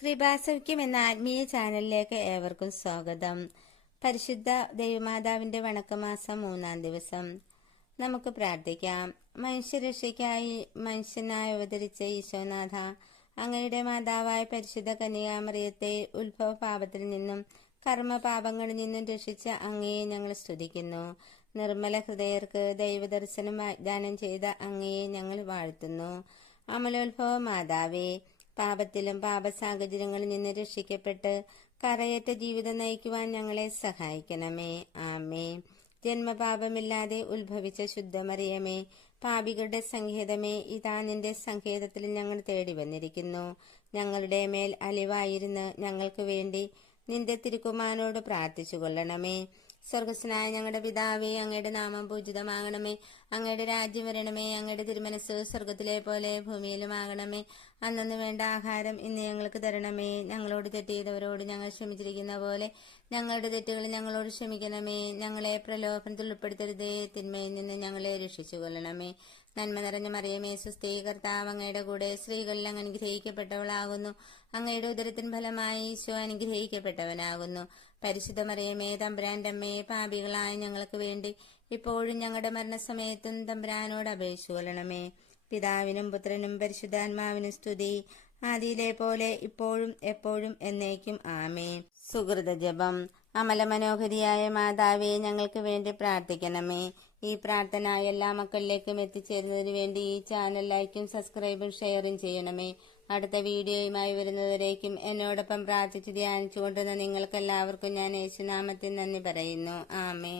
കൃപാസൗഖ്യം എന്ന ആത്മീയ ചാനലിലേക്ക് ഏവർക്കും സ്വാഗതം. പരിശുദ്ധ ദൈവമാതാവിന്റെ വണക്കമാസം 3-ാം ദിവസം. നമുക്ക് പ്രാർത്ഥിക്കാം. മനുഷ്യരക്ഷയ്ക്കായി മനുഷ്യനായി അവതരിച്ച ഈശോനാഥ, അങ്ങയുടെ മാതാവായ പരിശുദ്ധ കന്യകാമറിയത്തെ ഉത്ഭവ പാപത്തിൽ നിന്നും കർമ്മപാപങ്ങളിൽ നിന്നും രക്ഷിച്ച അങ്ങയെ ഞങ്ങൾ സ്തുതിക്കുന്നു. നിർമ്മല ഹൃദയർക്ക് ദൈവദർശനം വാഗ്ദാനം ചെയ്ത അങ്ങയെ ഞങ്ങൾ വാഴ്ത്തുന്നു. അമലോത്ഭവ മാതാവേ, പാപത്തിലും പാപസാഹചര്യങ്ങളിൽ നിന്ന് രക്ഷിക്കപ്പെട്ട് കറയറ്റ ജീവിതം നയിക്കുവാൻ ഞങ്ങളെ സഹായിക്കണമേ. ആമേ. ജന്മപാപമില്ലാതെ ഉത്ഭവിച്ച ശുദ്ധമറിയമേ, പാപികളുടെ സങ്കേതമേ, ഇതാ നിന്റെ സങ്കേതത്തിൽ ഞങ്ങൾ തേടി വന്നിരിക്കുന്നു. ഞങ്ങളുടെ മേൽ അലിവായിരുന്ന് ഞങ്ങൾക്ക് വേണ്ടി നിന്റെ തിരുക്കുമാരനോട് പ്രാർത്ഥിച്ചു കൊള്ളണമേ. സ്വർഗസ്വനായ ഞങ്ങളുടെ പിതാവേ, അങ്ങയുടെ നാമം പൂജിതമാകണമേ. അങ്ങയുടെ രാജ്യം വരണമേ. അങ്ങയുടെ തിരുമനസ് സ്വർഗത്തിലെ പോലെ ഭൂമിയിലുമാകണമേ. അന്നു വേണ്ട ആഹാരം ഇന്ന് ഞങ്ങൾക്ക് തരണമേ. ഞങ്ങളോട് തെറ്റ് ചെയ്തവരോട് ഞങ്ങൾ ക്ഷമിച്ചിരിക്കുന്ന പോലെ ഞങ്ങളുടെ തെറ്റുകൾ ഞങ്ങളോട് ക്ഷമിക്കണമേ. ഞങ്ങളെ പ്രലോഭനത്തിൽ ഉൾപ്പെടുത്തരുതേ, തിന്മയിൽ നിന്ന് ഞങ്ങളെ രക്ഷിച്ചു കൊള്ളണമേ. നന്മ നിറഞ്ഞ മറിയമേ, സ്വസ്തി, കർത്താവ് അങ്ങയുടെ കൂടെ സ്ത്രീകളിൽ അങ്ങ് അനുഗ്രഹിക്കപ്പെട്ടവളാകുന്നു. അങ്ങയുടെ ഉദരത്തിൻ ഫലമായി ഈശോ അനുഗ്രഹിക്കപ്പെട്ടവനാകുന്നു. പരിശുദ്ധ മറിയമേ, തമ്പുരാന്റെ അമ്മേ, പാപികളായ ഞങ്ങൾക്ക് വേണ്ടി ഇപ്പോഴും ഞങ്ങളുടെ മരണസമയത്തും തമ്പുരാനോട് അപേക്ഷിച്ചു കൊള്ളണമേ. പിതാവിനും പുത്രനും പരിശുദ്ധാത്മാവിനും സ്തുതി, ആദിയിലെ പോലെ ഇപ്പോഴും എപ്പോഴും എന്നേക്കും. ആമേ. സുഹൃത ജപം. അമല മനോഹരിയായ മാതാവേ, ഞങ്ങൾക്ക് വേണ്ടി പ്രാർത്ഥിക്കണമേ. ഈ പ്രാർത്ഥന എല്ലാ മക്കളിലേക്കും എത്തിച്ചേരുന്നതിന് വേണ്ടി ഈ ചാനൽ ലൈക്കും സബ്സ്ക്രൈബും ഷെയറും ചെയ്യണമേ. അടുത്ത വീഡിയോയുമായി വരുന്നവരേക്കും എന്നോടൊപ്പം പ്രാർത്ഥിച്ച് ധ്യാനിച്ചുകൊണ്ടിരുന്ന നിങ്ങൾക്കെല്ലാവർക്കും ഞാൻ യേശുനാമത്തിൽ നന്ദി പറയുന്നു. ആമേ.